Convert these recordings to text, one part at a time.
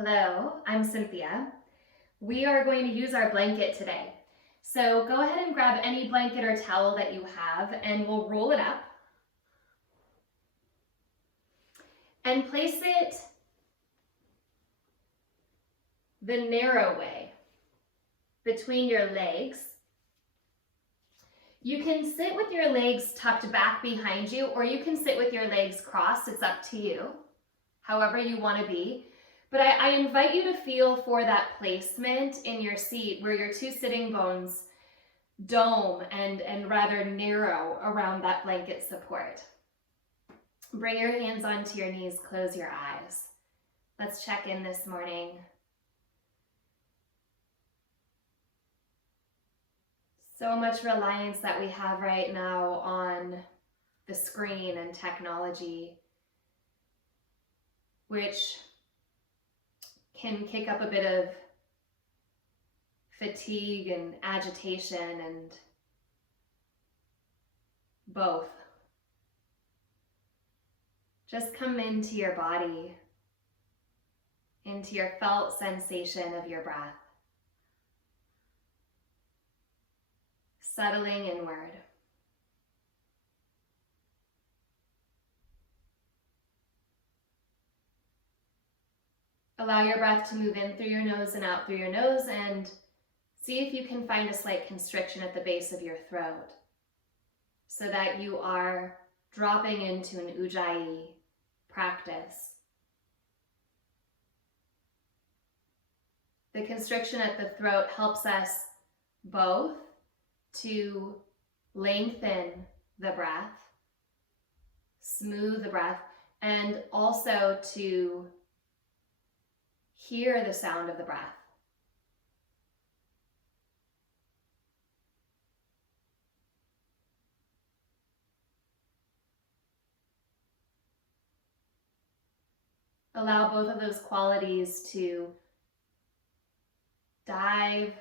Hello, I'm Cynthia. We are going to use our blanket today. So go ahead and grab any blanket or towel that you have and we'll roll it up and place it the narrow way between your legs. You can sit with your legs tucked back behind you, or you can sit with your legs crossed. It's up to you, however you want to be. But I invite you to feel for that placement in your seat where your two sitting bones dome and rather narrow around that blanket support. Bring your hands onto your knees, close your eyes. Let's check in this morning. So much reliance that we have right now on the screen and technology, which can kick up a bit of fatigue and agitation and both. Just come into your body, into your felt sensation of your breath, settling inward. Allow your breath to move in through your nose and out through your nose, and see if you can find a slight constriction at the base of your throat so that you are dropping into an Ujjayi practice. The constriction at the throat helps us both to lengthen the breath, smooth the breath, and also to hear the sound of the breath. Allow both of those qualities to dive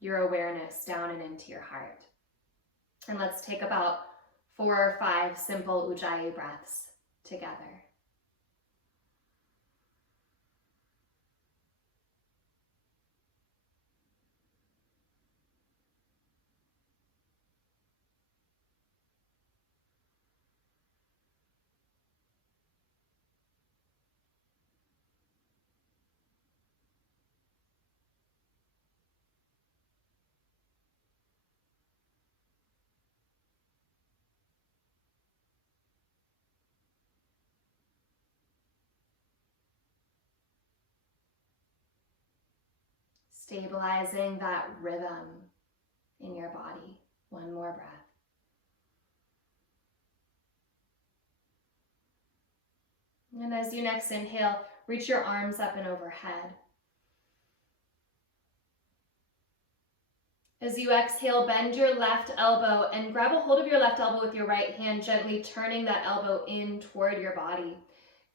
your awareness down and into your heart. And let's take about 4 or 5 simple Ujjayi breaths together. Stabilizing that rhythm in your body. One more breath. And as you next inhale, reach your arms up and overhead. As you exhale, bend your left elbow and grab a hold of your left elbow with your right hand, gently turning that elbow in toward your body.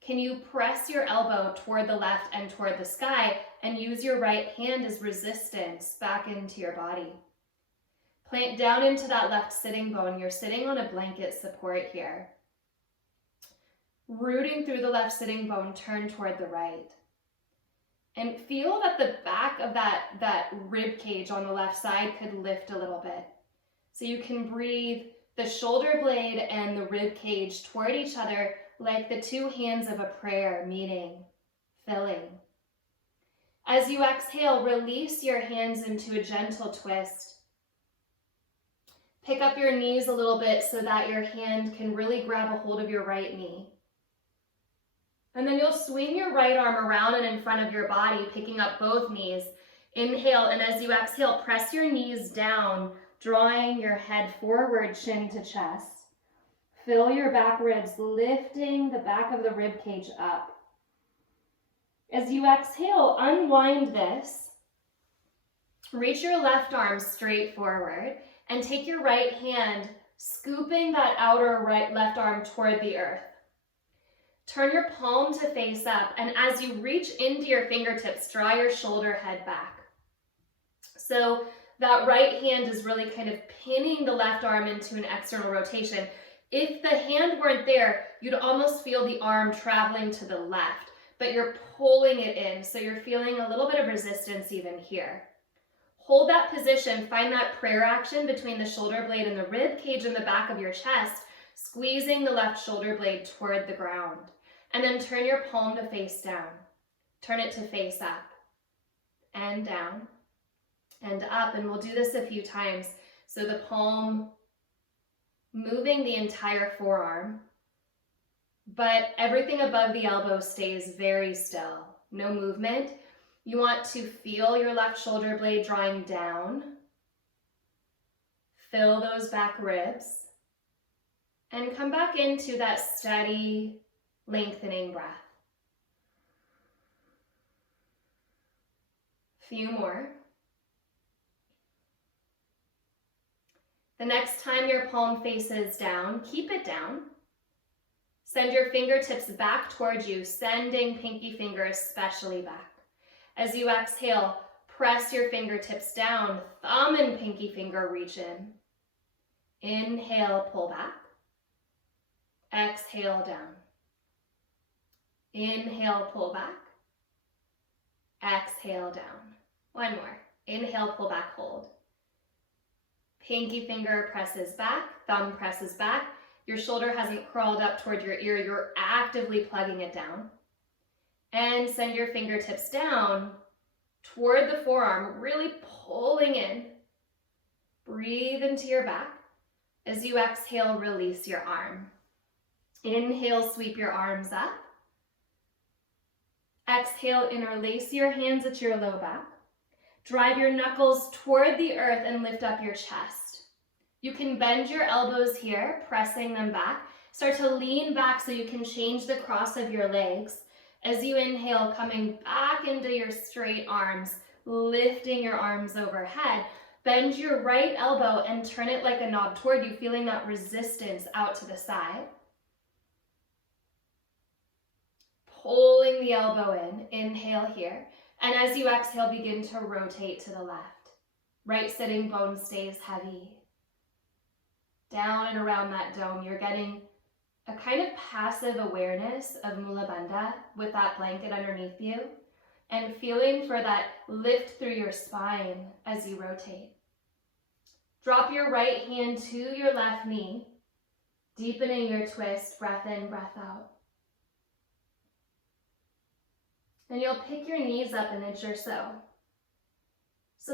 Can you press your elbow toward the left and toward the sky and use your right hand as resistance back into your body? Plant down into that left sitting bone. You're sitting on a blanket support here. Rooting through the left sitting bone, turn toward the right. And feel that the back of that rib cage on the left side could lift a little bit. So you can breathe the shoulder blade and the rib cage toward each other like the two hands of a prayer meeting, filling. As you exhale, release your hands into a gentle twist. Pick up your knees a little bit so that your hand can really grab a hold of your right knee. And then you'll swing your right arm around and in front of your body, picking up both knees. Inhale, and as you exhale, press your knees down, drawing your head forward, chin to chest. Fill your back ribs, lifting the back of the rib cage up. As you exhale, unwind this. Reach your left arm straight forward and take your right hand, scooping that outer left arm toward the earth. Turn your palm to face up, and as you reach into your fingertips, draw your shoulder head back. So that right hand is really kind of pinning the left arm into an external rotation. If the hand weren't there, you'd almost feel the arm traveling to the left. but you're pulling it in. So you're feeling a little bit of resistance even here. Hold that position. Find that prayer action between the shoulder blade and the rib cage in the back of your chest, squeezing the left shoulder blade toward the ground. And then turn your palm to face down. Turn it to face up and down and up. And we'll do this a few times. So the palm moving the entire forearm, but everything above the elbow stays very still. No movement. You want to feel your left shoulder blade drawing down. Fill those back ribs. And come back into that steady, lengthening breath. Few more. The next time your palm faces down, keep it down. Send your fingertips back towards you, sending pinky finger especially back. As you exhale, press your fingertips down, thumb and pinky finger reach in. Inhale, pull back. Exhale, down. Inhale, pull back. Exhale, down. One more. Inhale, pull back, hold. Pinky finger presses back, thumb presses back. Your shoulder hasn't crawled up toward your ear. You're actively plugging it down. And send your fingertips down toward the forearm, really pulling in. Breathe into your back. As you exhale, release your arm. Inhale, sweep your arms up. Exhale, interlace your hands at your low back. Drive your knuckles toward the earth and lift up your chest. You can bend your elbows here, pressing them back. Start to lean back so you can change the cross of your legs. As you inhale, coming back into your straight arms, lifting your arms overhead. Bend your right elbow and turn it like a knob toward you, feeling that resistance out to the side. Pulling the elbow in, inhale here. And as you exhale, begin to rotate to the left. Right sitting bone stays heavy. Down and around that dome, you're getting a kind of passive awareness of Mula Bandha with that blanket underneath you and feeling for that lift through your spine as you rotate. Drop your right hand to your left knee, deepening your twist, breath in, breath out. And you'll pick your knees up an inch or so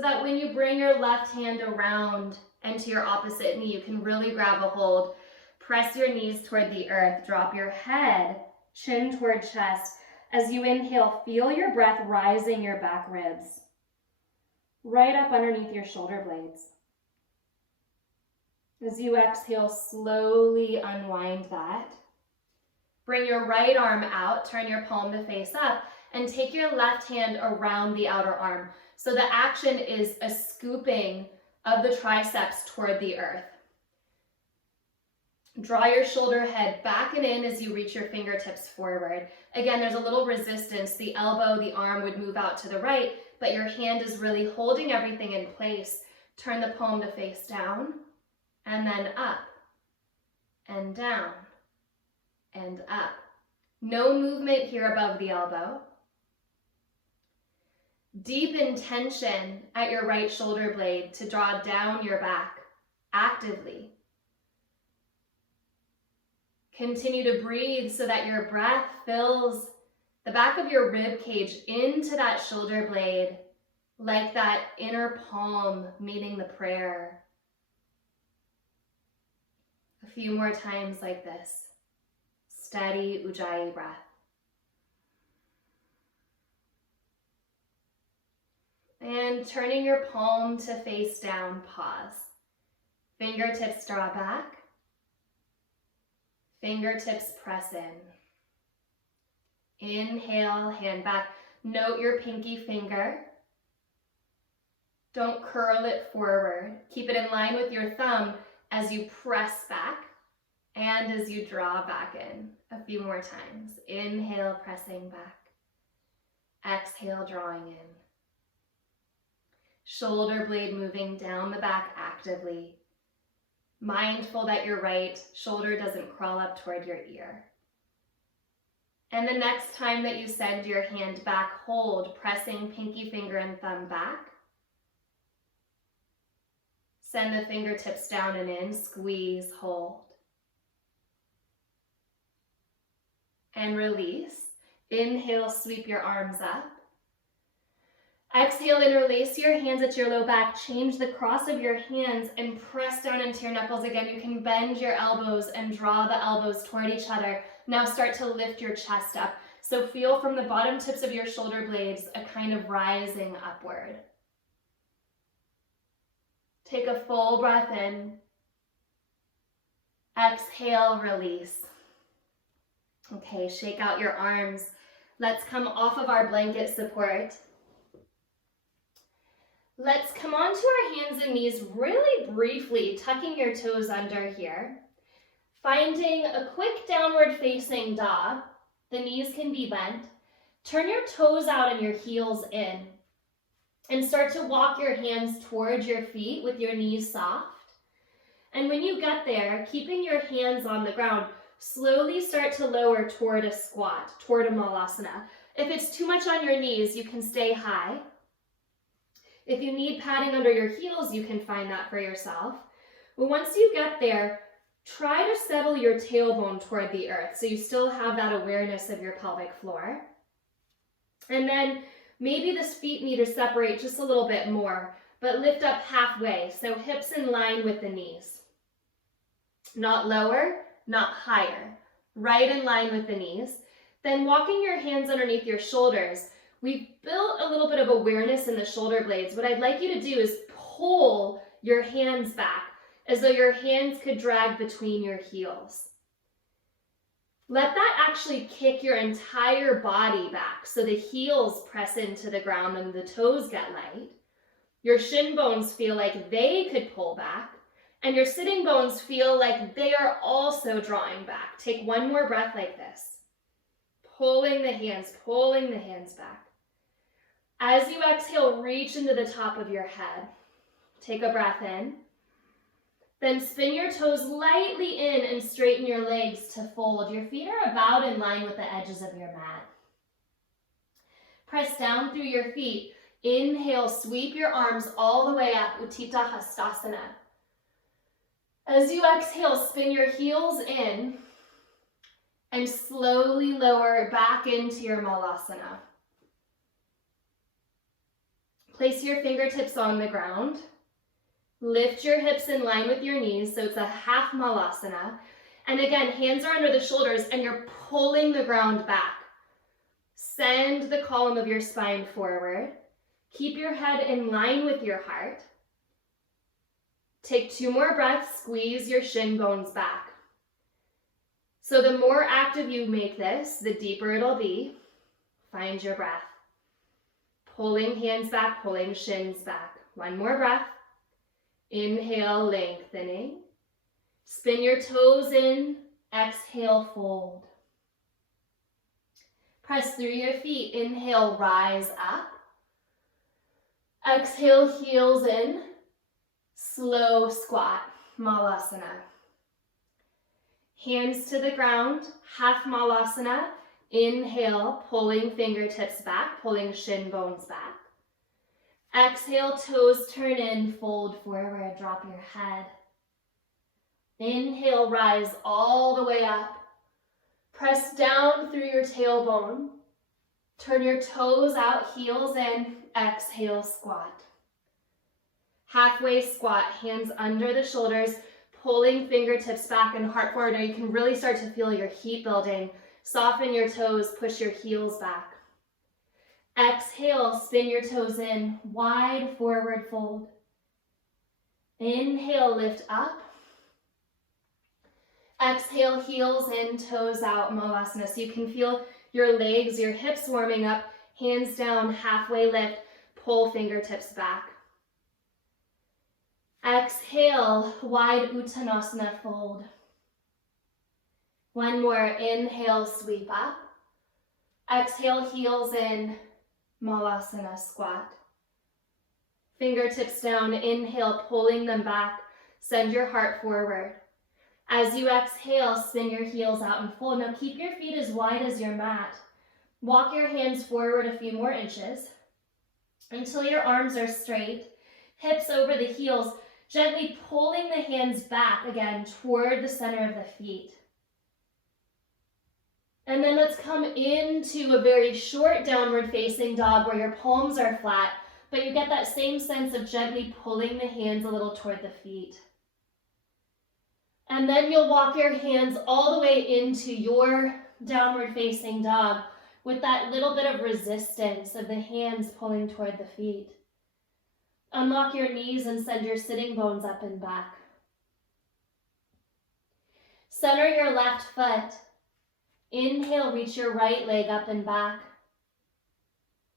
that when you bring your left hand around and to your opposite knee, you can really grab a hold. Press your knees toward the earth. Drop your head, chin toward chest. As you inhale, feel your breath rising your back ribs, right up underneath your shoulder blades. As you exhale, slowly unwind that. Bring your right arm out, turn your palm to face up, and take your left hand around the outer arm. So the action is a scooping of the triceps toward the earth. Draw your shoulder head back and in as you reach your fingertips forward. Again, there's a little resistance. The elbow, the arm would move out to the right, but your hand is really holding everything in place. Turn the palm to face down, and then up, and down, and up. No movement here above the elbow. Deep intention at your right shoulder blade to draw down your back actively. Continue to breathe so that your breath fills the back of your rib cage into that shoulder blade, like that inner palm meeting the prayer. A few more times like this. Steady Ujjayi breath. And turning your palm to face down, pause. Fingertips draw back. Fingertips press in. Inhale, hand back. Note your pinky finger. Don't curl it forward. Keep it in line with your thumb as you press back and as you draw back in. A few more times. Inhale, pressing back. Exhale, drawing in. Shoulder blade moving down the back actively. Mindful that your right shoulder doesn't crawl up toward your ear. And the next time that you send your hand back, hold, pressing pinky finger and thumb back. Send the fingertips down and in, squeeze, hold. And release. Inhale, sweep your arms up. Exhale, interlace your hands at your low back. Change the cross of your hands and press down into your knuckles again. You can bend your elbows and draw the elbows toward each other. Now start to lift your chest up. So feel from the bottom tips of your shoulder blades a kind of rising upward. Take a full breath in. Exhale, release. Okay, shake out your arms. Let's come off of our blanket support. Let's come onto our hands and knees really briefly, tucking your toes under here. Finding a quick downward facing dog. The knees can be bent. Turn your toes out and your heels in. And start to walk your hands towards your feet with your knees soft. And when you get there, keeping your hands on the ground, slowly start to lower toward a squat, toward a malasana. If it's too much on your knees, you can stay high. If you need padding under your heels, you can find that for yourself. But once you get there, try to settle your tailbone toward the earth so you still have that awareness of your pelvic floor. And then maybe the feet need to separate just a little bit more, but lift up halfway, so hips in line with the knees. Not lower, not higher, right in line with the knees. Then walking your hands underneath your shoulders. We've built a little bit of awareness in the shoulder blades. What I'd like you to do is pull your hands back as though your hands could drag between your heels. Let that actually kick your entire body back so the heels press into the ground and the toes get light. Your shin bones feel like they could pull back, and your sitting bones feel like they are also drawing back. Take one more breath like this. Pulling the hands back. As you exhale, reach into the top of your head. Take a breath in. Then spin your toes lightly in and straighten your legs to fold. Your feet are about in line with the edges of your mat. Press down through your feet. Inhale, sweep your arms all the way up, Utthita Hastasana. As you exhale, spin your heels in and slowly lower back into your Malasana. Place your fingertips on the ground. Lift your hips in line with your knees, so it's a half Malasana. And again, hands are under the shoulders and you're pulling the ground back. Send the column of your spine forward. Keep your head in line with your heart. Take 2 more breaths, squeeze your shin bones back. So the more active you make this, the deeper it'll be. Find your breath. Pulling hands back, pulling shins back. 1 more breath. Inhale, lengthening. Spin your toes in. Exhale, fold. Press through your feet. Inhale, rise up. Exhale, heels in. Slow squat, Malasana. Hands to the ground, half Malasana. Inhale, pulling fingertips back, pulling shin bones back. Exhale, toes turn in, fold forward, drop your head. Inhale, rise all the way up. Press down through your tailbone. Turn your toes out, heels in. Exhale, squat. Halfway squat, hands under the shoulders, pulling fingertips back and heart forward. Now you can really start to feel your heat building. Soften your toes, push your heels back. Exhale, spin your toes in, wide forward fold. Inhale, lift up. Exhale, heels in, toes out, Malasana. So you can feel your legs, your hips warming up, hands down, halfway lift, pull fingertips back. Exhale, wide Uttanasana fold. 1 more, inhale, sweep up. Exhale, heels in, Malasana squat. Fingertips down, inhale, pulling them back. Send your heart forward. As you exhale, spin your heels out and fold. Now keep your feet as wide as your mat. Walk your hands forward a few more inches until your arms are straight, hips over the heels, gently pulling the hands back again toward the center of the feet. And then let's come into a very short downward facing dog where your palms are flat, but you get that same sense of gently pulling the hands a little toward the feet. And then you'll walk your hands all the way into your downward facing dog with that little bit of resistance of the hands pulling toward the feet. Unlock your knees and send your sitting bones up and back. Center your left foot. Inhale, reach your right leg up and back.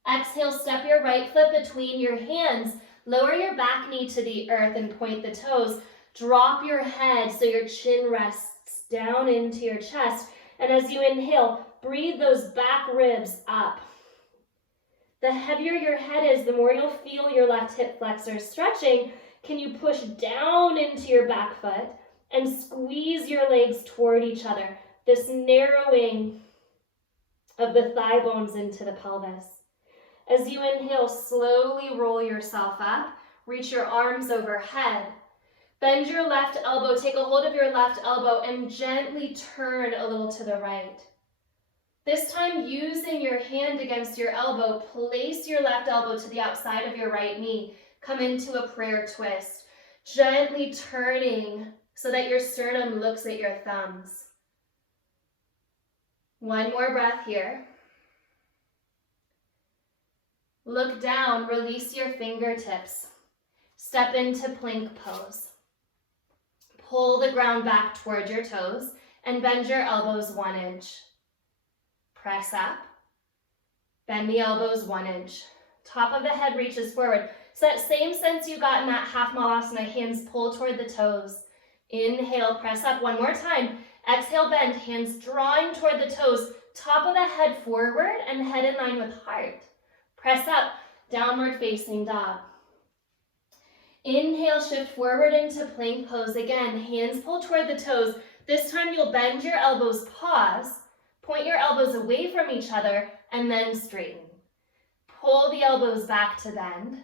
Exhale, step your right foot between your hands. Lower your back knee to the earth and point the toes. Drop your head so your chin rests down into your chest. And as you inhale, breathe those back ribs up. The heavier your head is, the more you'll feel your left hip flexor stretching. Can you push down into your back foot and squeeze your legs toward each other? This narrowing of the thigh bones into the pelvis. As you inhale, slowly roll yourself up. Reach your arms overhead. Bend your left elbow, take a hold of your left elbow and gently turn a little to the right. This time, using your hand against your elbow, place your left elbow to the outside of your right knee. Come into a prayer twist, gently turning so that your sternum looks at your thumbs. One more breath here. Look down, release your fingertips. Step into plank pose. Pull the ground back toward your toes and bend your elbows 1 inch. Press up. Bend the elbows 1 inch. Top of the head reaches forward. So that same sense you got in that half malasana, hands pull toward the toes. Inhale, press up 1 more time. Exhale, bend, hands drawing toward the toes. Top of the head forward and head in line with heart. Press up, downward facing dog. Inhale, shift forward into plank pose. Again, hands pull toward the toes. This time you'll bend your elbows, pause, point your elbows away from each other, and then straighten. Pull the elbows back to bend.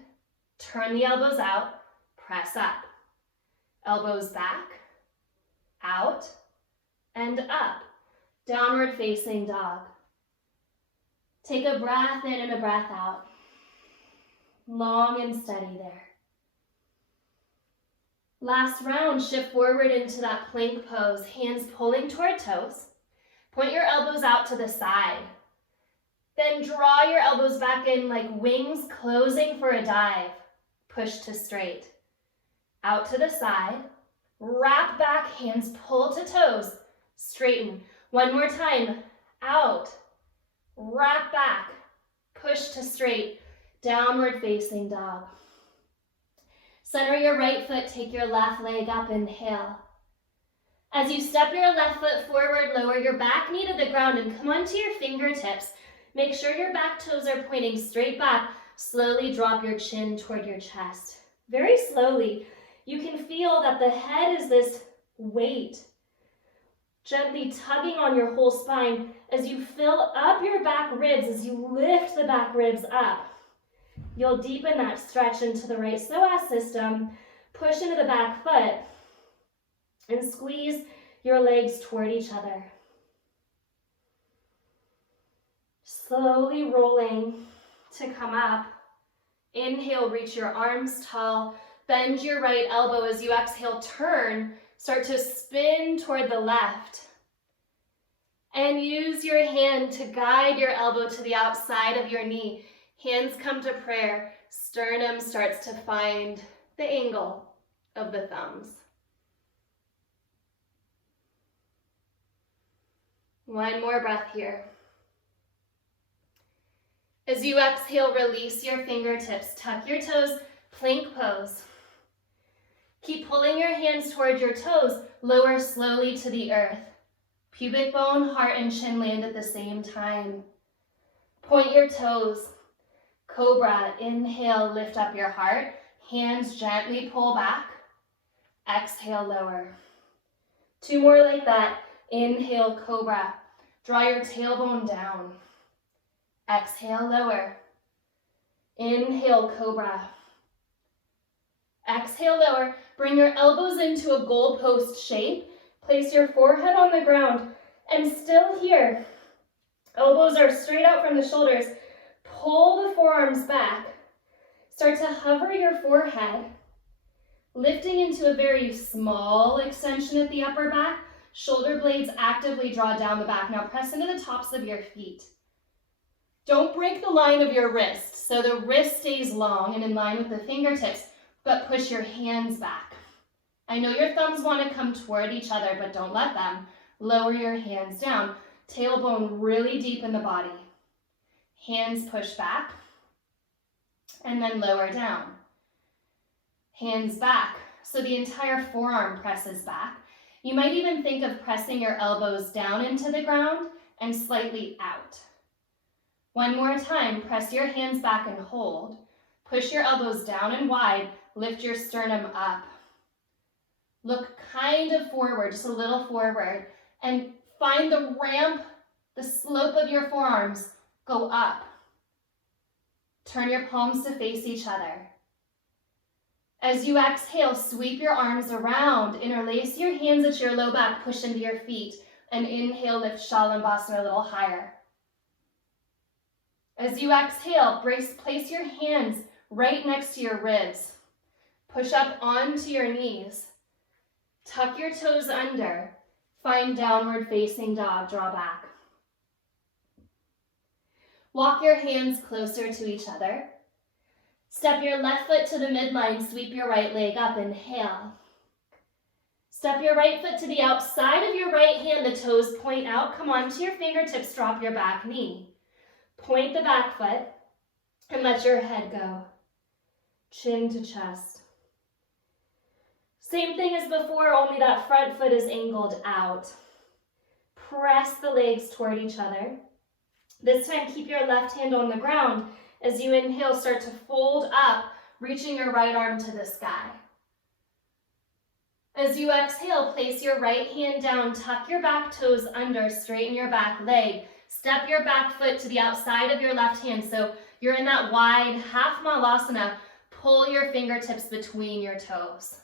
Turn the elbows out, press up. Elbows back, out, and up. Downward facing dog. Take a breath in and a breath out. Long and steady there. Last round, shift forward into that plank pose, hands pulling toward toes. Point your elbows out to the side. Then draw your elbows back in like wings closing for a dive. Push to straight. Out to the side. Wrap back, hands pull to toes. Straighten. 1 more time. Out. Wrap back. Push to straight. Downward facing dog. Center your right foot, take your left leg up, inhale. As you step your left foot forward, lower your back knee to the ground and come onto your fingertips. Make sure your back toes are pointing straight back. Slowly drop your chin toward your chest. Very slowly, you can feel that the head is this weight, gently tugging on your whole spine as you fill up your back ribs, as you lift the back ribs up. You'll deepen that stretch into the right psoas system, push into the back foot, and squeeze your legs toward each other. Slowly rolling to come up. Inhale, reach your arms tall. Bend your right elbow as you exhale, turn. Start to spin toward the left. And use your hand to guide your elbow to the outside of your knee. Hands come to prayer. Sternum starts to find the angle of the thumbs. One more breath here. As you exhale, release your fingertips. Tuck your toes, plank pose. Keep pulling your hands toward your toes. Lower slowly to the earth. Pubic bone, heart, and chin land at the same time. Point your toes. Cobra, inhale, lift up your heart. Hands gently pull back. Exhale, lower. 2 more like that. Inhale, cobra. Draw your tailbone down. Exhale, lower. Inhale, cobra. Exhale, lower. Bring your elbows into a goalpost shape. Place your forehead on the ground. And still here, elbows are straight out from the shoulders. Pull the forearms back. Start to hover your forehead, lifting into a very small extension at the upper back. Shoulder blades actively draw down the back. Now press into the tops of your feet. Don't break the line of your wrist, so the wrist stays long and in line with the fingertips, but push your hands back. I know your thumbs want to come toward each other, but don't let them. Lower your hands down. Tailbone really deep in the body. Hands push back, and then lower down. Hands back, so the entire forearm presses back. You might even think of pressing your elbows down into the ground and slightly out. One more time, press your hands back and hold. Push your elbows down and wide, lift your sternum up. Look kind of forward, just a little forward, and find the ramp, the slope of your forearms, go up. Turn your palms to face each other. As you exhale, sweep your arms around, interlace your hands at your low back, push into your feet, and inhale, lift Shalabhasana a little higher. As you exhale, place your hands right next to your ribs. Push up onto your knees. Tuck your toes under. Find downward facing dog, draw back. Walk your hands closer to each other. Step your left foot to the midline, sweep your right leg up, inhale. Step your right foot to the outside of your right hand, the toes point out, come onto your fingertips, drop your back knee. Point the back foot and let your head go. Chin to chest. Same thing as before, only that front foot is angled out. Press the legs toward each other. This time, keep your left hand on the ground. As you inhale, start to fold up, reaching your right arm to the sky. As you exhale, place your right hand down, tuck your back toes under, straighten your back leg. Step your back foot to the outside of your left hand, so you're in that wide half malasana. Pull your fingertips between your toes.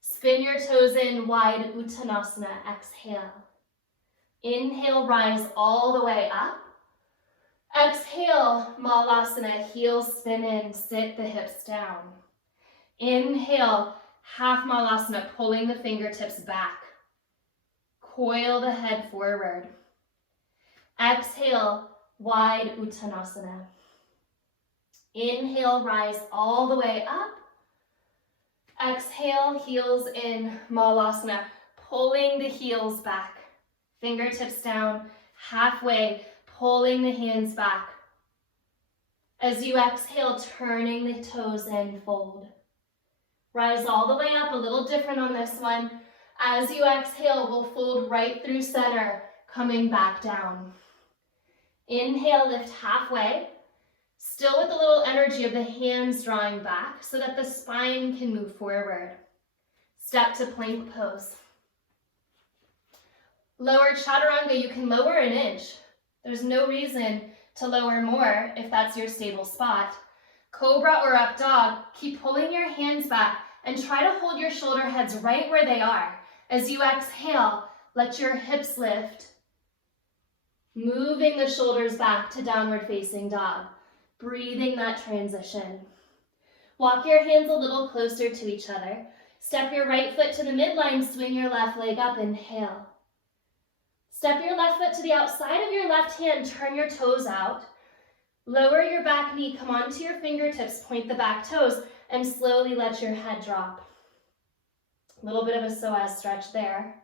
Spin your toes in, wide uttanasana, exhale. Inhale, rise all the way up. Exhale, malasana, heels spin in, sit the hips down. Inhale, half malasana, pulling the fingertips back. Coil the head forward. Exhale, wide uttanasana. Inhale, rise all the way up. Exhale, heels in, malasana, pulling the heels back. Fingertips down, halfway, pulling the hands back. As you exhale, turning the toes in, fold. Rise all the way up, a little different on this one. As you exhale, we'll fold right through center, coming back down. Inhale, lift halfway, still with a little energy of the hands drawing back so that the spine can move forward. Step to plank pose. Lower chaturanga, you can lower an inch. There's no reason to lower more if that's your stable spot. Cobra or up dog, keep pulling your hands back and try to hold your shoulder heads right where they are. As you exhale, let your hips lift. Moving the shoulders back to downward facing dog. Breathing that transition. Walk your hands a little closer to each other. Step your right foot to the midline, swing your left leg up, inhale. Step your left foot to the outside of your left hand, turn your toes out. Lower your back knee, come onto your fingertips, point the back toes, and slowly let your head drop. A little bit of a psoas stretch there.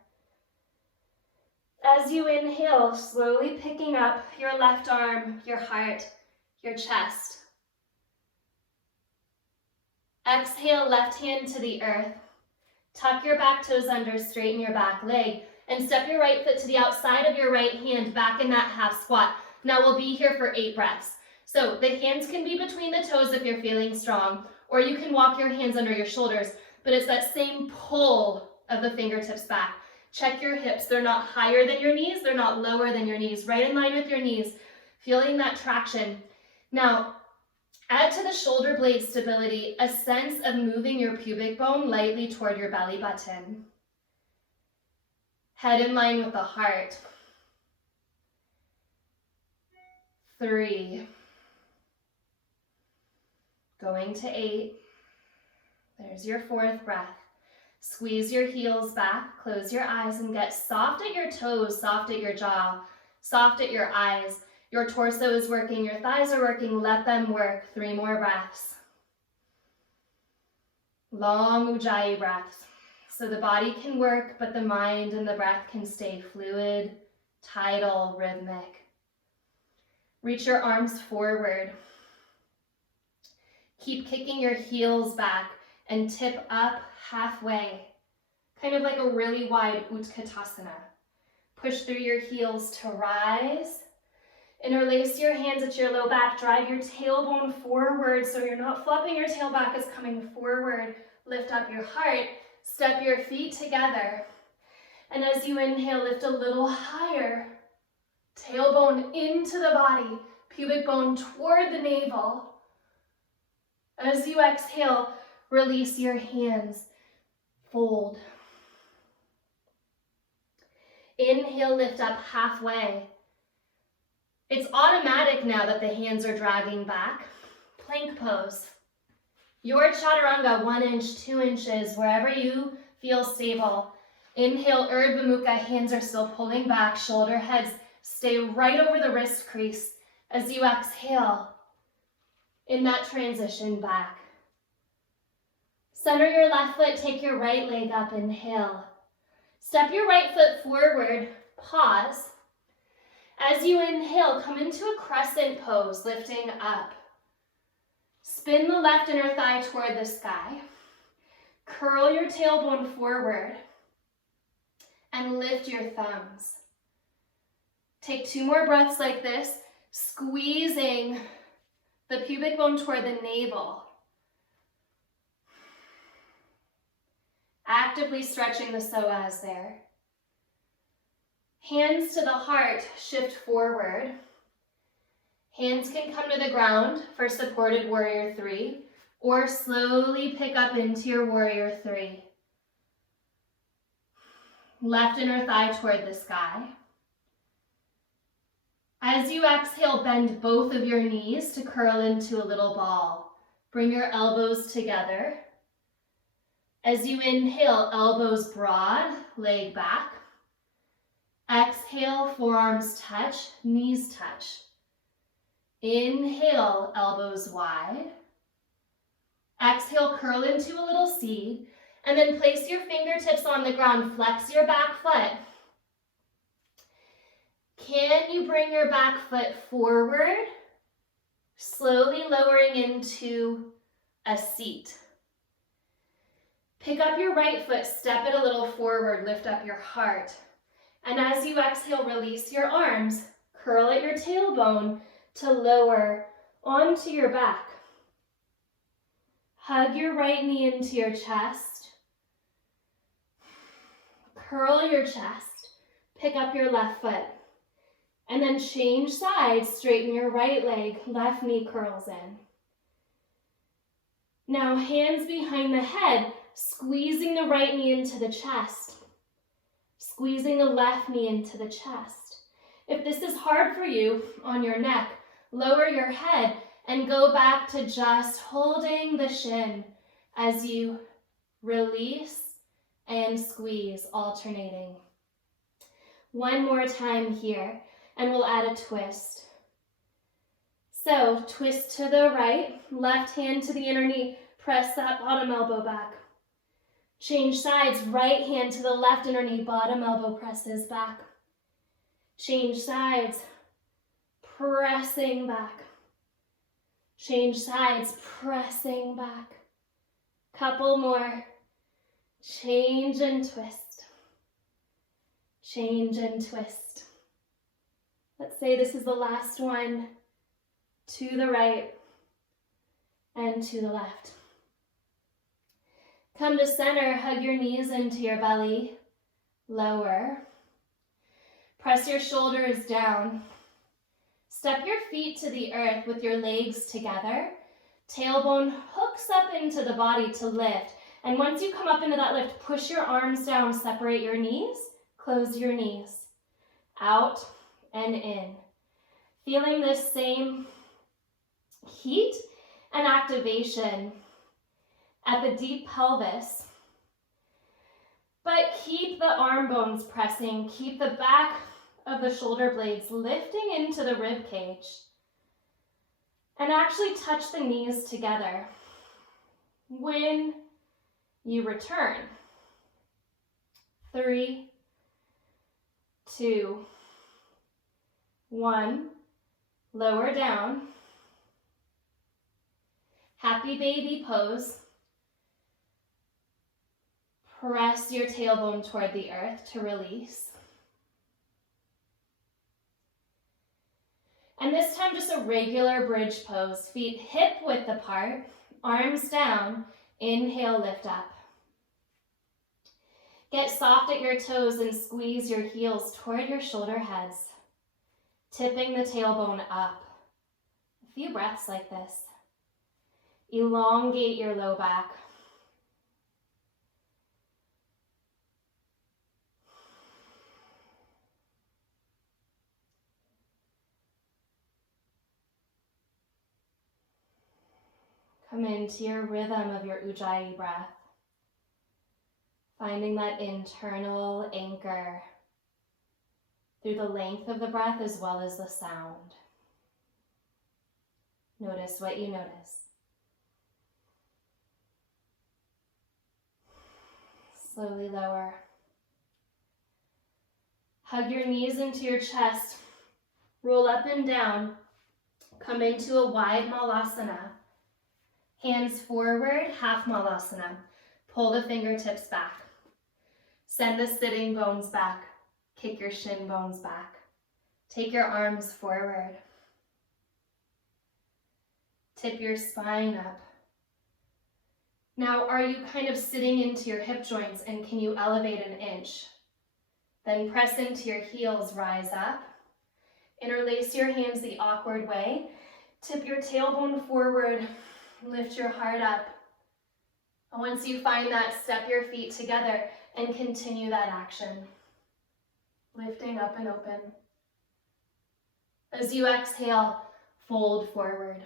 As you inhale, slowly picking up your left arm, your heart, your chest. Exhale, left hand to the earth. Tuck your back toes under, straighten your back leg, and step your right foot to the outside of your right hand, back in that half squat. Now we'll be here for 8 breaths. So the hands can be between the toes if you're feeling strong, or you can walk your hands under your shoulders, but it's that same pull of the fingertips back. Check your hips. They're not higher than your knees. They're not lower than your knees. Right in line with your knees. Feeling that traction. Now, add to the shoulder blade stability a sense of moving your pubic bone lightly toward your belly button. Head in line with the heart. 3. Going to 8. There's your 4th breath. Squeeze your heels back, close your eyes, and get soft at your toes, soft at your jaw, soft at your eyes. Your torso is working, your thighs are working, let them work. 3 more breaths. Long Ujjayi breaths. So the body can work, but the mind and the breath can stay fluid, tidal, rhythmic. Reach your arms forward. Keep kicking your heels back and tip up halfway, kind of like a really wide Utkatasana. Push through your heels to rise. Interlace your hands at your low back. Drive your tailbone forward so you're not flopping your tail back, it's coming forward. Lift up your heart. Step your feet together. And as you inhale, lift a little higher. Tailbone into the body. Pubic bone toward the navel. As you exhale, release your hands. Fold. Inhale, lift up halfway. It's automatic now that the hands are dragging back. Plank pose. Your chaturanga, 1 inch, 2 inches, wherever you feel stable. Inhale, Urdhva Mukha, hands are still pulling back, shoulder heads stay right over the wrist crease. As you exhale, in that transition back. Center your left foot, take your right leg up, inhale. Step your right foot forward, pause. As you inhale, come into a crescent pose, lifting up. Spin the left inner thigh toward the sky. Curl your tailbone forward and lift your thumbs. Take 2 more breaths like this, squeezing the pubic bone toward the navel. Actively stretching the psoas there. Hands to the heart, shift forward. Hands can come to the ground for supported warrior 3, or slowly pick up into your warrior 3. Left inner thigh toward the sky. As you exhale, bend both of your knees to curl into a little ball. Bring your elbows together. As you inhale, elbows broad, leg back. Exhale, forearms touch, knees touch. Inhale, elbows wide. Exhale, curl into a little C, and then place your fingertips on the ground. Flex your back foot. Can you bring your back foot forward, slowly lowering into a seat? Pick up your right foot, step it a little forward, lift up your heart. And as you exhale, release your arms, curl at your tailbone to lower onto your back. Hug your right knee into your chest. Curl your chest, pick up your left foot. And then change sides, straighten your right leg, left knee curls in. Now hands behind the head, squeezing the right knee into the chest. Squeezing the left knee into the chest. If this is hard for you on your neck, lower your head and go back to just holding the shin as you release and squeeze, alternating. 1 more time here. And we'll add a twist. So twist to the right, left hand to the inner knee, press that bottom elbow back. Change sides, right hand to the left inner knee, bottom elbow presses back. Change sides, pressing back. Change sides, pressing back. Couple more. Change and twist. Change and twist. Let's say this is the last one, to the right and to the left. Come to center, hug your knees into your belly. Lower. Press your shoulders down. Step your feet to the earth with your legs together. Tailbone hooks up into the body to lift. And once you come up into that lift, push your arms down, separate your knees, close your knees. Out and in. Feeling this same heat and activation at the deep pelvis. But keep the arm bones pressing. Keep the back of the shoulder blades lifting into the rib cage. And actually touch the knees together. When you return. 3, 2, 1. Lower down. Happy baby pose. Press your tailbone toward the earth to release. And this time just a regular bridge pose. Feet hip width apart, arms down. Inhale, lift up. Get soft at your toes and squeeze your heels toward your shoulder heads, tipping the tailbone up. A few breaths like this. Elongate your low back. Come into your rhythm of your Ujjayi breath, finding that internal anchor through the length of the breath as well as the sound. Notice what you notice. Slowly lower. Hug your knees into your chest. Roll up and down. Come into a wide Malasana. Hands forward, half Malasana. Pull the fingertips back. Send the sitting bones back. Kick your shin bones back. Take your arms forward. Tip your spine up. Now, are you kind of sitting into your hip joints and can you elevate an inch? Then press into your heels, rise up. Interlace your hands the awkward way. Tip your tailbone forward. Lift your heart up. And once you find that, step your feet together and continue that action. Lifting up and open. As you exhale, fold forward.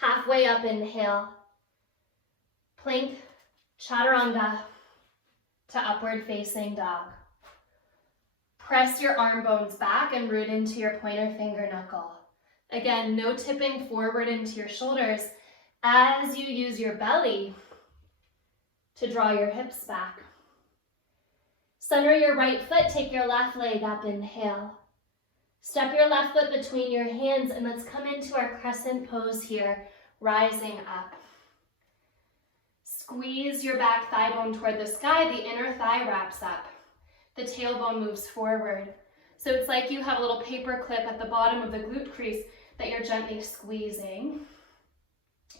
Halfway up, inhale. Plank, chaturanga to upward facing dog. Press your arm bones back and root into your pointer finger knuckle. Again, no tipping forward into your shoulders as you use your belly to draw your hips back. Center your right foot, take your left leg up, inhale. Step your left foot between your hands and let's come into our crescent pose here, rising up. Squeeze your back thigh bone toward the sky, the inner thigh wraps up. The tailbone moves forward. So it's like you have a little paper clip at the bottom of the glute crease that you're gently squeezing.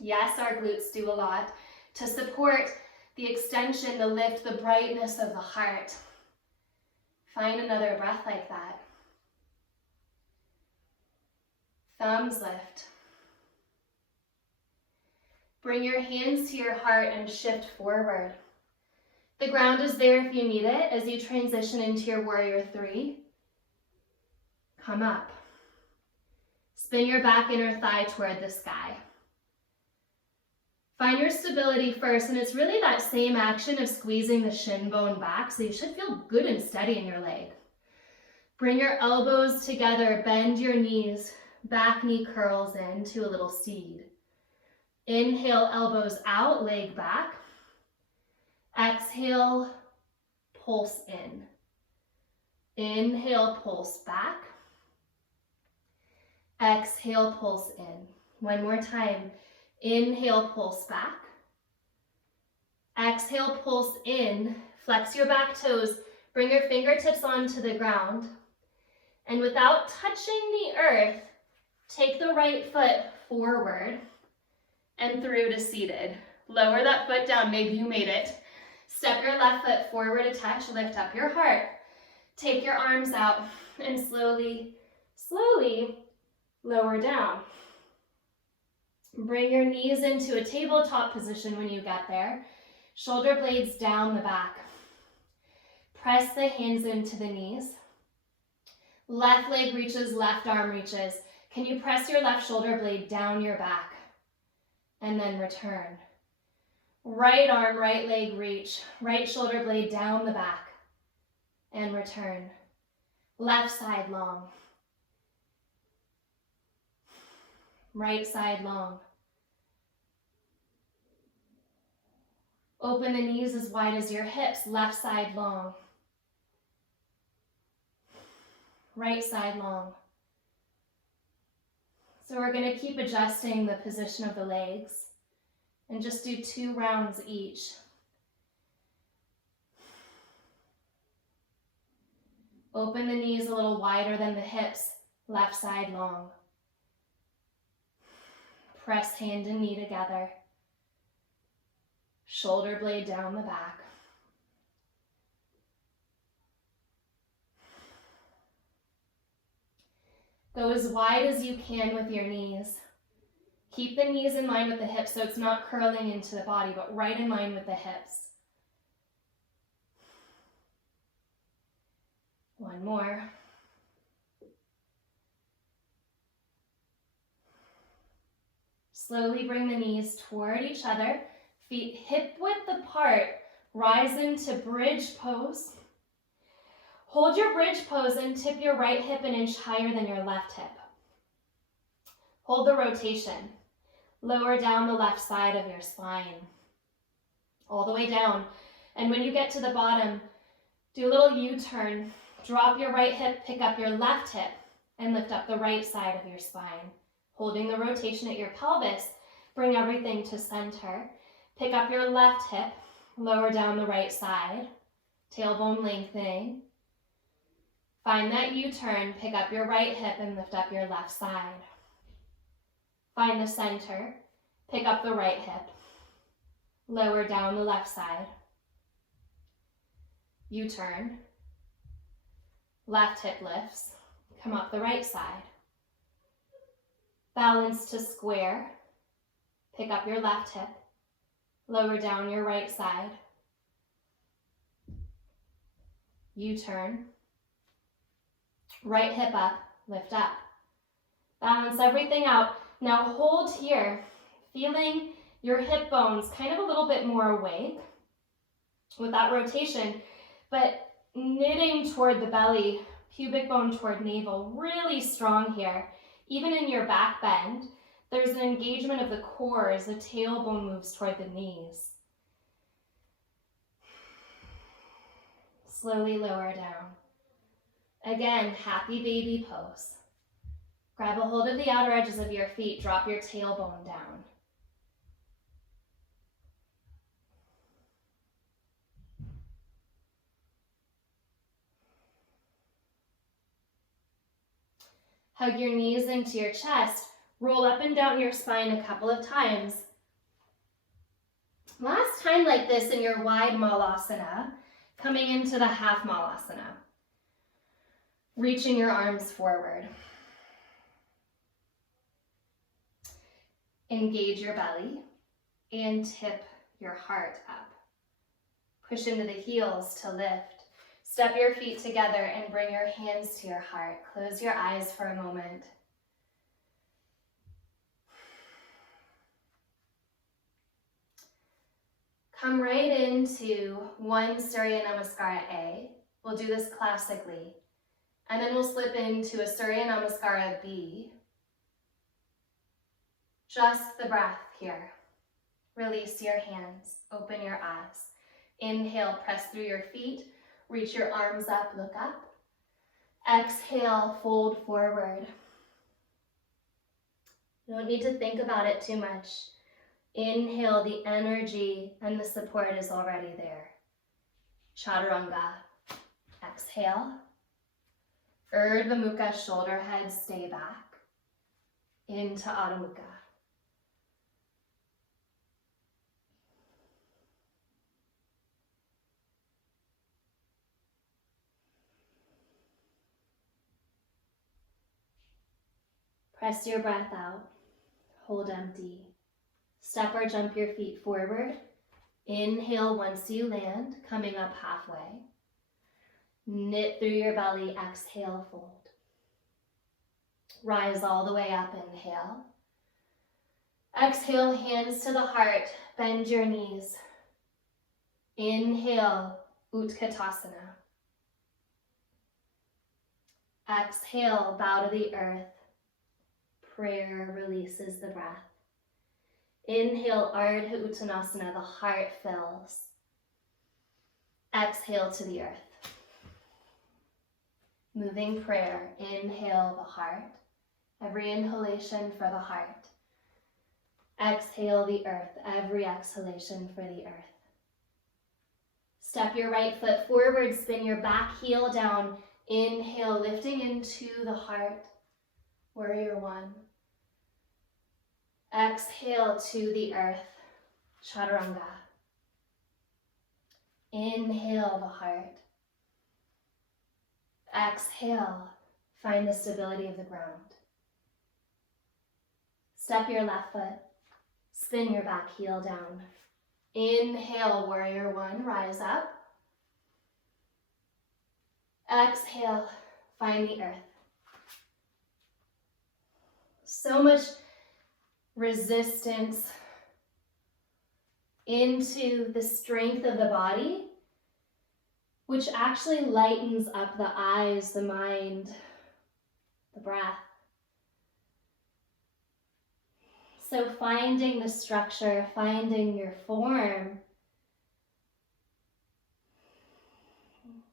Yes, our glutes do a lot to support the extension, the lift, the brightness of the heart. Find another breath like that. Thumbs lift. Bring your hands to your heart and shift forward. The ground is there if you need it as you transition into your warrior 3. Come up. Spin your back inner thigh toward the sky. Find your stability first, and it's really that same action of squeezing the shin bone back, so you should feel good and steady in your leg. Bring your elbows together, bend your knees, back knee curls into a little seed. Inhale, elbows out, leg back. Exhale, pulse in. Inhale, pulse back. Exhale, pulse in. One more time. Inhale, pulse back. Exhale, pulse in. Flex your back toes. Bring your fingertips onto the ground. And without touching the earth, take the right foot forward and through to seated. Lower that foot down, maybe you made it. Step your left foot forward a touch, lift up your heart. Take your arms out and slowly, slowly lower down. Bring your knees into a tabletop position when you get there. Shoulder blades down the back. Press the hands into the knees. Left leg reaches, left arm reaches. Can you press your left shoulder blade down your back? And then return. Right arm, right leg reach. Right shoulder blade down the back. And return. Left side long. Right side long. Open the knees as wide as your hips. Left side long. Right side long. So we're going to keep adjusting the position of the legs and just do 2 rounds each. Open the knees a little wider than the hips. Left side long. Press hand and knee together. Shoulder blade down the back. Go as wide as you can with your knees. Keep the knees in line with the hips so it's not curling into the body, but right in line with the hips. One more. Slowly bring the knees toward each other, feet hip width apart, rise into bridge pose. Hold your bridge pose and tip your right hip an inch higher than your left hip. Hold the rotation. Lower down the left side of your spine, all the way down. And when you get to the bottom, do a little U-turn. Drop your right hip, pick up your left hip, and lift up the right side of your spine. Holding the rotation at your pelvis, bring everything to center. Pick up your left hip, lower down the right side, tailbone lengthening. Find that U-turn, pick up your right hip and lift up your left side. Find the center, pick up the right hip, lower down the left side. U-turn, left hip lifts, come up the right side. Balance to square, pick up your left hip, lower down your right side. U-turn, right hip up, lift up. Balance everything out. Now hold here, feeling your hip bones kind of a little bit more awake with that rotation, but knitting toward the belly, pubic bone toward navel, really strong here. Even in your back bend, there's an engagement of the core as the tailbone moves toward the knees. Slowly lower down. Again, happy baby pose. Grab a hold of the outer edges of your feet, drop your tailbone down. Hug your knees into your chest, roll up and down your spine a couple of times. Last time like this in your wide malasana, coming into the half malasana. Reaching your arms forward. Engage your belly and tip your heart up. Push into the heels to lift. Step your feet together and bring your hands to your heart. Close your eyes for a moment. Come right into one Surya Namaskara A. We'll do this classically. And then we'll slip into a Surya Namaskara B. Just the breath here. Release your hands, open your eyes. Inhale, press through your feet, reach your arms up, look up. Exhale, fold forward. You don't need to think about it too much. Inhale, the energy and the support is already there. Chaturanga. Exhale. Urdhva Mukha, shoulder head, stay back. Into Adho Mukha. Press your breath out. Hold empty. Step or jump your feet forward. Inhale once you land, coming up halfway. Knit through your belly, exhale, fold. Rise all the way up, inhale. Exhale, hands to the heart, bend your knees. Inhale, Utkatasana. Exhale, bow to the earth. Prayer releases the breath. Inhale, Ardha Uttanasana, the heart fills. Exhale to the earth. Moving prayer, inhale the heart. Every inhalation for the heart. Exhale the earth, every exhalation for the earth. Step your right foot forward, spin your back heel down. Inhale, lifting into the heart. Warrior one. Exhale to the earth, Chaturanga. Inhale the heart. Exhale, find the stability of the ground. Step your left foot, spin your back heel down. Inhale, warrior one, rise up. Exhale, find the earth. So much resistance into the strength of the body, which actually lightens up the eyes, the mind, the breath. So finding the structure, finding your form,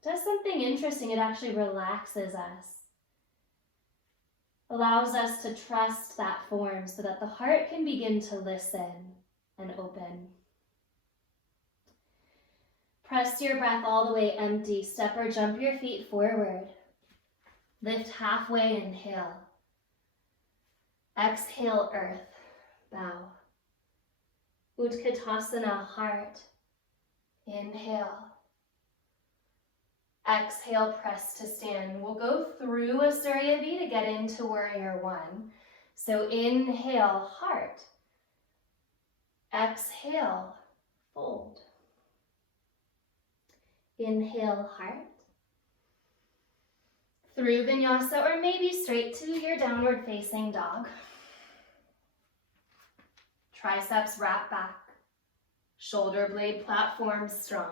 does something interesting. It actually relaxes us. Allows us to trust that form so that the heart can begin to listen and open. Press your breath all the way empty. Step or jump your feet forward. Lift halfway, inhale. Exhale, earth, bow. Utkatasana, heart, inhale. Exhale, press to stand. We'll go through a Surya-V to get into warrior one. So inhale, heart. Exhale, fold. Inhale, heart. Through vinyasa, or maybe straight to your downward facing dog. Triceps wrap back. Shoulder blade platform strong.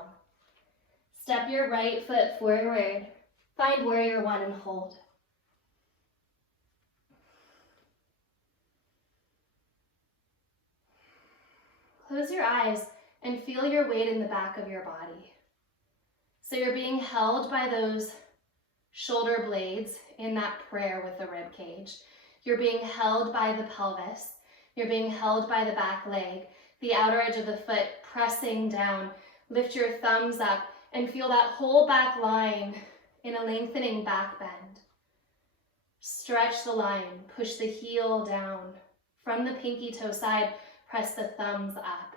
Step your right foot forward. Find warrior one and hold. Close your eyes and feel your weight in the back of your body. So you're being held by those shoulder blades in that prayer with the rib cage. You're being held by the pelvis. You're being held by the back leg, the outer edge of the foot pressing down. Lift your thumbs up and feel that whole back line in a lengthening back bend. Stretch the line, push the heel down. From the pinky toe side, press the thumbs up.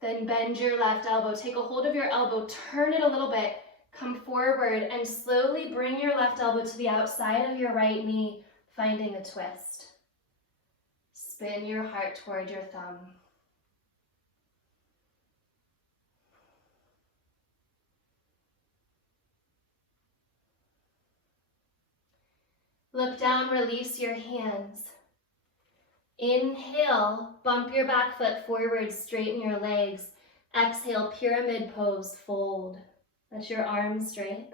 Then bend your left elbow, take a hold of your elbow, turn it a little bit, come forward and slowly bring your left elbow to the outside of your right knee, finding a twist. Spin your heart toward your thumb. Look down, release your hands. Inhale, bump your back foot forward, straighten your legs. Exhale, pyramid pose, fold. Let your arms drape.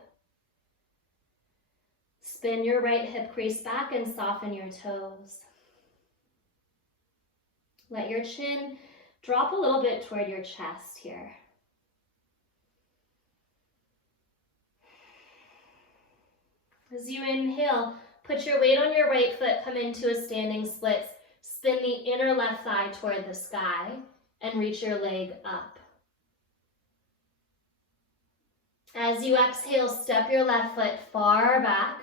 Spin your right hip crease back and soften your toes. Let your chin drop a little bit toward your chest here. As you inhale, put your weight on your right foot, come into a standing splits. Spin the inner left thigh toward the sky and reach your leg up. As you exhale, step your left foot far back.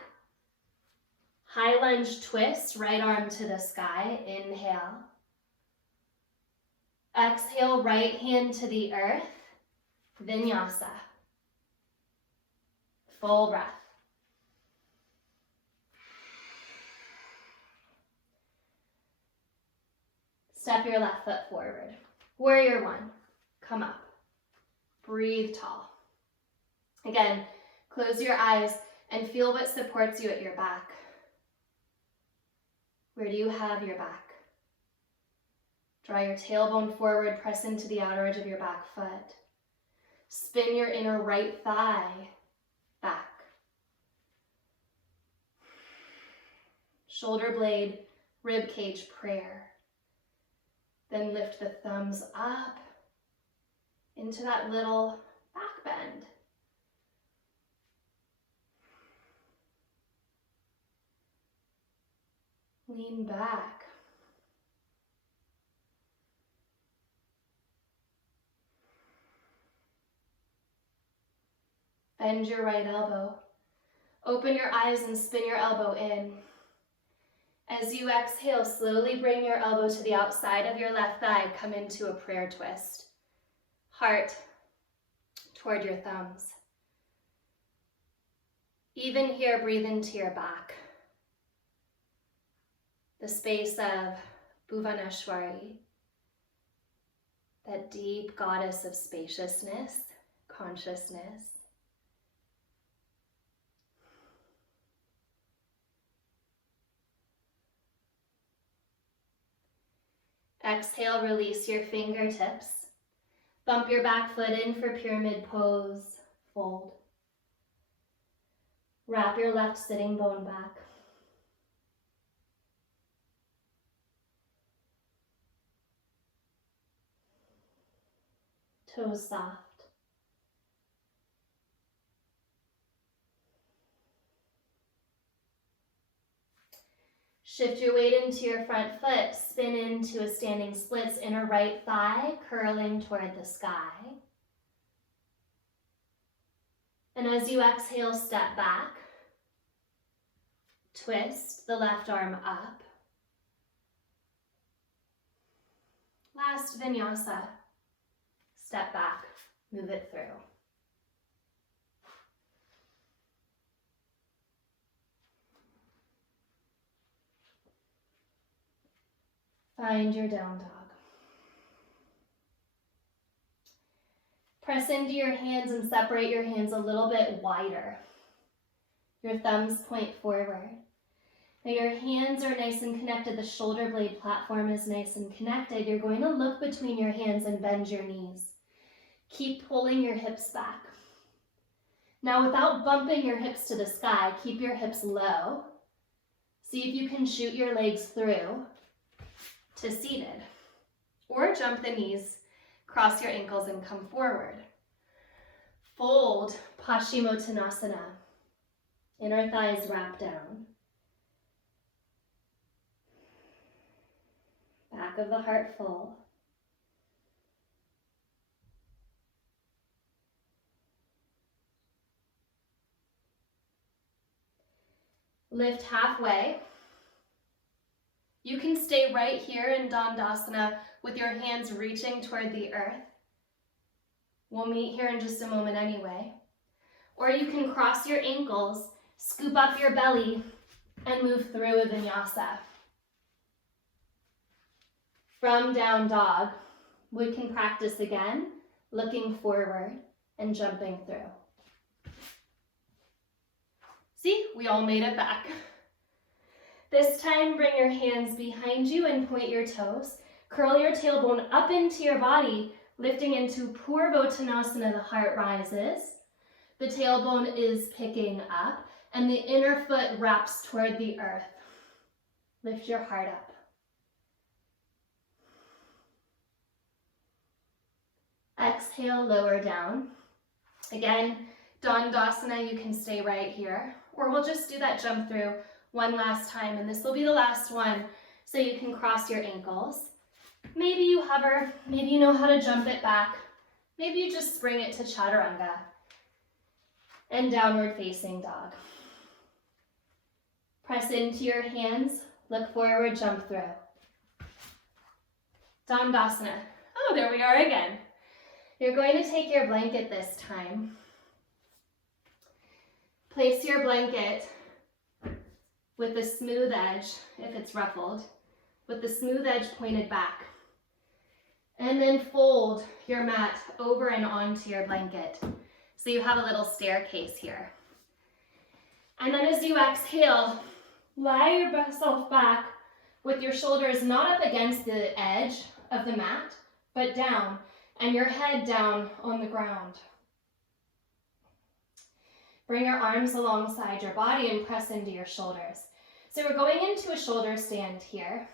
High lunge twist, right arm to the sky. Inhale. Exhale, right hand to the earth. Vinyasa. Full breath. Step your left foot forward. Warrior one, come up. Breathe tall. Again, close your eyes and feel what supports you at your back. Where do you have your back? Draw your tailbone forward, press into the outer edge of your back foot. Spin your inner right thigh back. Shoulder blade, rib cage prayer. Then lift the thumbs up into that little back bend. Lean back. Bend your right elbow. Open your eyes and spin your elbow in. As you exhale, slowly bring your elbow to the outside of your left thigh. Come into a prayer twist. Heart toward your thumbs. Even here, breathe into your back. The space of Bhuvaneshwari, that deep goddess of spaciousness, consciousness. Exhale, release your fingertips. Bump your back foot in for pyramid pose, fold. Wrap your left sitting bone back. Toes soft. Shift your weight into your front foot, spin into a standing splits, inner right thigh curling toward the sky. And as you exhale, step back. Twist the left arm up. Last vinyasa. Step back, move it through. Find your down dog. Press into your hands and separate your hands a little bit wider. Your thumbs point forward. Now your hands are nice and connected. The shoulder blade platform is nice and connected. You're going to look between your hands and bend your knees. Keep pulling your hips back. Now without bumping your hips to the sky, keep your hips low. See if you can shoot your legs through to seated. Or jump the knees, cross your ankles and come forward. Fold Paschimottanasana. Inner thighs wrap down. Back of the heart full. Lift halfway. You can stay right here in Dandasana with your hands reaching toward the earth. We'll meet here in just a moment anyway. Or you can cross your ankles, scoop up your belly, and move through a vinyasa. From down dog, we can practice again, looking forward and jumping through. See, we all made it back. This time, bring your hands behind you and point your toes. Curl your tailbone up into your body, lifting into Purvottanasana, the heart rises. The tailbone is picking up, and the inner foot wraps toward the earth. Lift your heart up. Exhale, lower down. Again, Dandasana, you can stay right here, or we'll just do that jump through one last time, and this will be the last one, so you can cross your ankles. Maybe you hover, maybe you know how to jump it back, maybe you just spring it to Chaturanga. And downward facing dog. Press into your hands, look forward, jump through. Dandasana. Oh, there we are again. You're going to take your blanket this time. Place your blanket with a smooth edge, if it's ruffled, with the smooth edge pointed back. And then fold your mat over and onto your blanket. So you have a little staircase here. And then as you exhale, lie yourself back with your shoulders not up against the edge of the mat, but down, and your head down on the ground. Bring your arms alongside your body and press into your shoulders. So we're going into a shoulder stand here.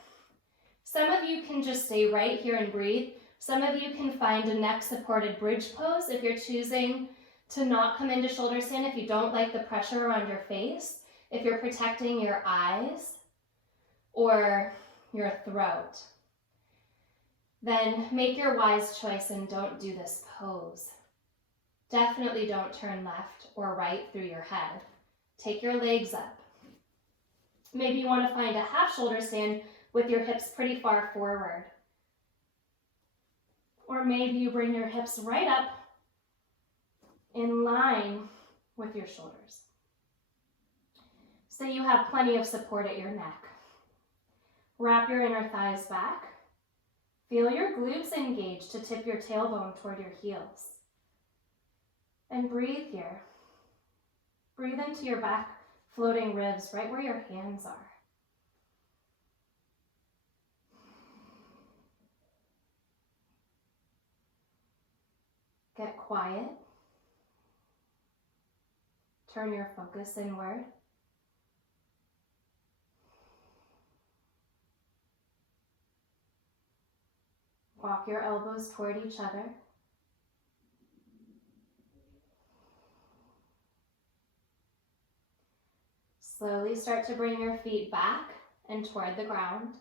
Some of you can just stay right here and breathe. Some of you can find a neck supported bridge pose if you're choosing to not come into shoulder stand, if you don't like the pressure around your face, if you're protecting your eyes or your throat. Then make your wise choice and don't do this pose. Definitely don't turn left or right through your head. Take your legs up. Maybe you want to find a half shoulder stand with your hips pretty far forward. Or maybe you bring your hips right up in line with your shoulders. So you have plenty of support at your neck. Wrap your inner thighs back. Feel your glutes engage to tip your tailbone toward your heels. And breathe here. Breathe into your back floating ribs right where your hands are. Get quiet. Turn your focus inward. Walk your elbows toward each other. Slowly start to bring your feet back and toward the ground.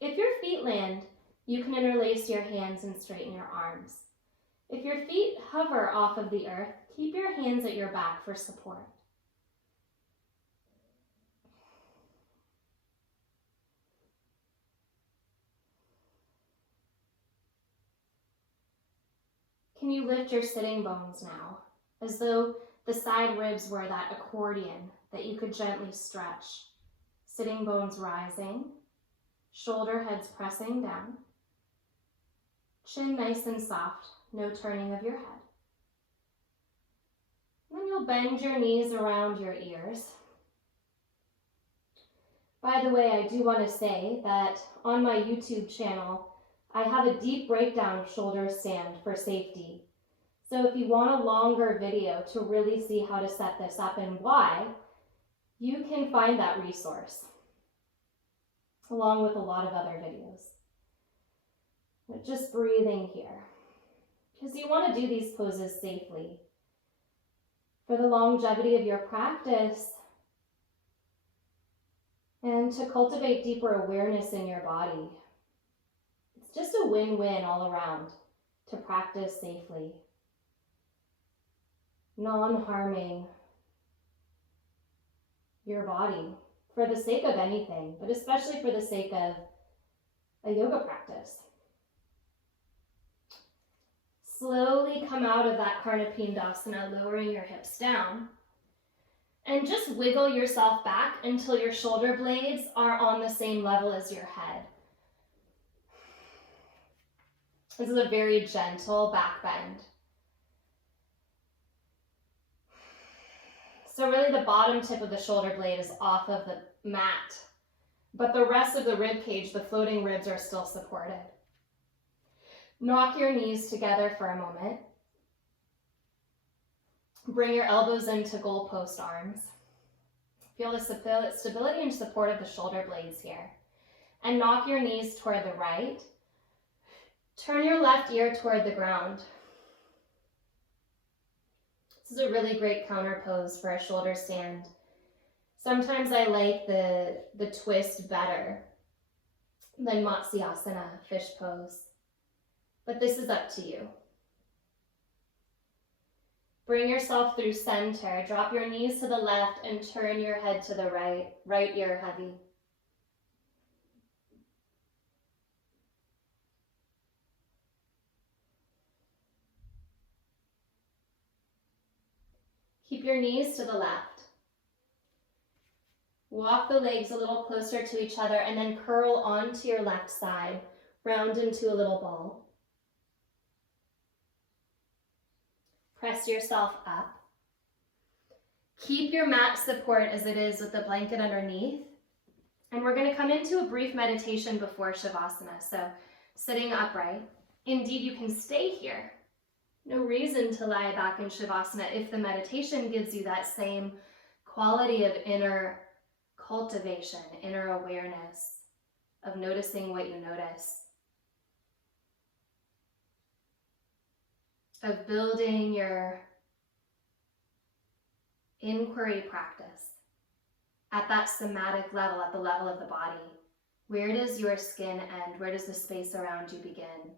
If your feet land, you can interlace your hands and straighten your arms. If your feet hover off of the earth, keep your hands at your back for support. Can you lift your sitting bones now, as though the side ribs were that accordion that you could gently stretch? Sitting bones rising, shoulder heads pressing down, chin nice and soft, no turning of your head. Then you'll bend your knees around your ears. By the way, I do want to say that on my YouTube channel, I have a deep breakdown of shoulder stand for safety. So if you want a longer video to really see how to set this up and why, you can find that resource, along with a lot of other videos. But just breathing here, because you want to do these poses safely. For the longevity of your practice, and to cultivate deeper awareness in your body. It's just a win-win all around to practice safely, non-harming your body for the sake of anything, but especially for the sake of a yoga practice. Slowly come out of that Karnapindasana, lowering your hips down. And just wiggle yourself back until your shoulder blades are on the same level as your head. This is a very gentle back bend. So really the bottom tip of the shoulder blade is off of the mat, but the rest of the rib cage, the floating ribs, are still supported. Knock your knees together for a moment. Bring your elbows into goalpost arms. Feel the stability and support of the shoulder blades here. And knock your knees toward the right. Turn your left ear toward the ground. This is a really great counter pose for a shoulder stand. Sometimes I like the twist better than Matsyasana, fish pose. But this is up to you. Bring yourself through center. Drop your knees to the left and turn your head to the right. Right ear heavy. Keep your knees to the left. Walk the legs a little closer to each other and then curl onto your left side, round into a little ball. Press yourself up. Keep your mat support as it is with the blanket underneath. And we're going to come into a brief meditation before Shavasana. So sitting upright. Indeed, you can stay here. No reason to lie back in Shavasana if the meditation gives you that same quality of inner cultivation, inner awareness of noticing what you notice, of building your inquiry practice at that somatic level, at the level of the body. Where does your skin end? Where does the space around you begin?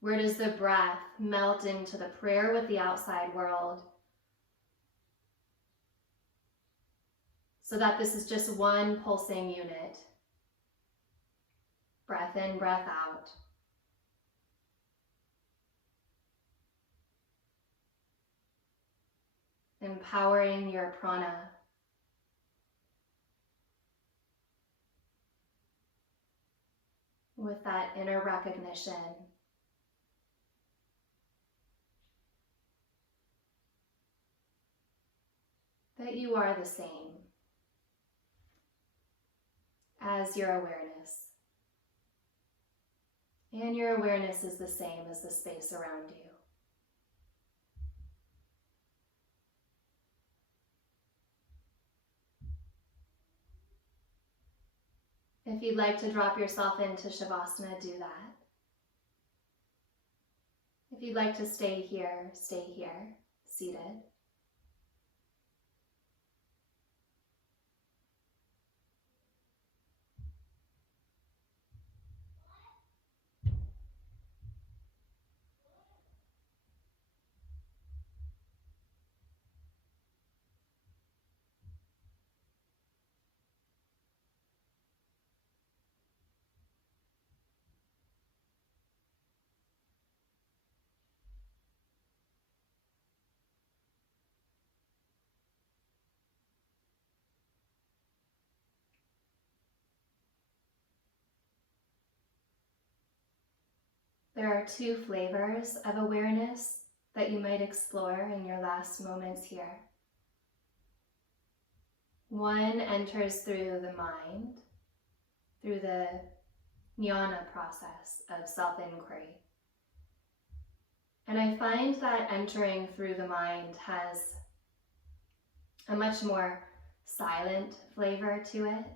Where does the breath melt into the prayer with the outside world? So that this is just one pulsing unit. Breath in, breath out. Empowering your prana. With that inner recognition. That you are the same as your awareness. And your awareness is the same as the space around you. If you'd like to drop yourself into Shavasana, do that. If you'd like to stay here, seated. There are two flavors of awareness that you might explore in your last moments here. One enters through the mind, through the jnana process of self-inquiry. And I find that entering through the mind has a much more silent flavor to it,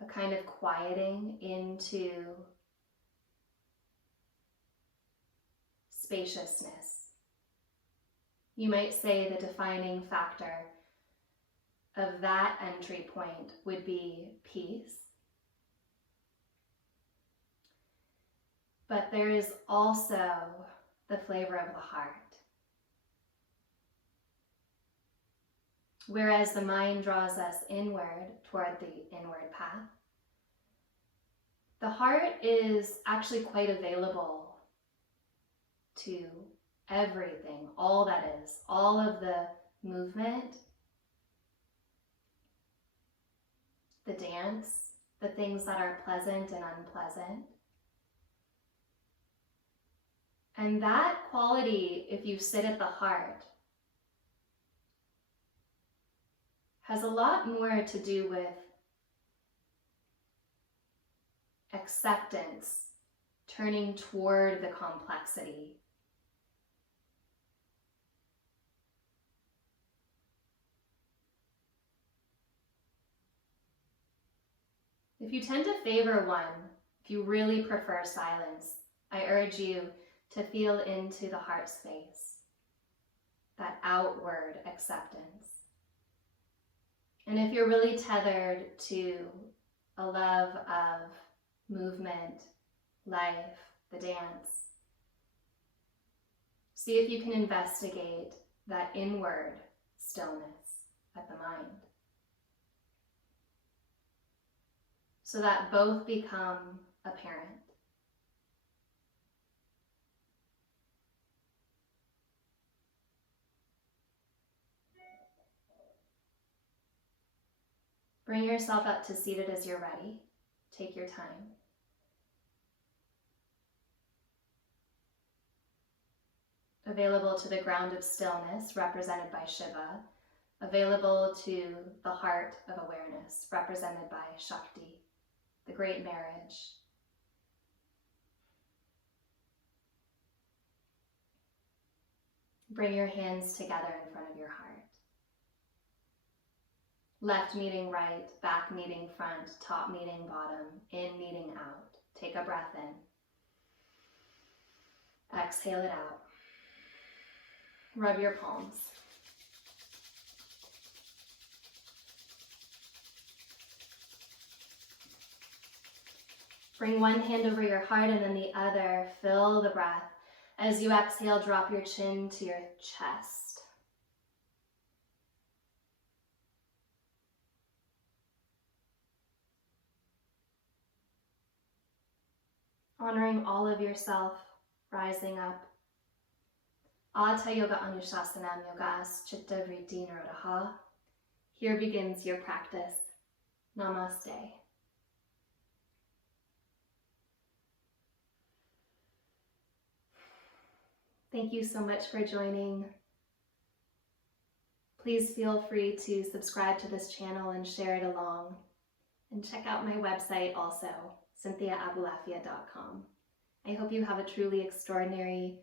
a kind of quieting into spaciousness. You might say the defining factor of that entry point would be peace. But there is also the flavor of the heart. Whereas the mind draws us inward toward the inward path, the heart is actually quite available to everything, all that is, all of the movement, the dance, the things that are pleasant and unpleasant. And that quality, if you sit at the heart, has a lot more to do with acceptance, turning toward the complexity. If you tend to favor one, if you really prefer silence, I urge you to feel into the heart space, that outward acceptance. And if you're really tethered to a love of movement, life, the dance, see if you can investigate that inward stillness at the mind, so that both become apparent. Bring yourself up to seated as you're ready. Take your time. Available to the ground of stillness, represented by Shiva. Available to the heart of awareness, represented by Shakti, the great marriage. Bring your hands together in front of your heart. Left meeting right, back meeting front, top meeting bottom, in meeting out. Take a breath in. Exhale it out. Rub your palms. Bring one hand over your heart and then the other. Fill the breath. As you exhale, drop your chin to your chest. Honoring all of yourself, rising up. Ata Yoga Anushasanam Yogas Chitta Vritti Nirodha. Here begins your practice. Namaste. Thank you so much for joining. Please feel free to subscribe to this channel and share it along. And check out my website also, CynthiaAbulafia.com. I hope you have a truly extraordinary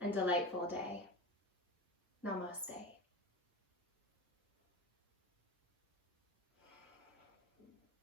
and delightful day. Namaste.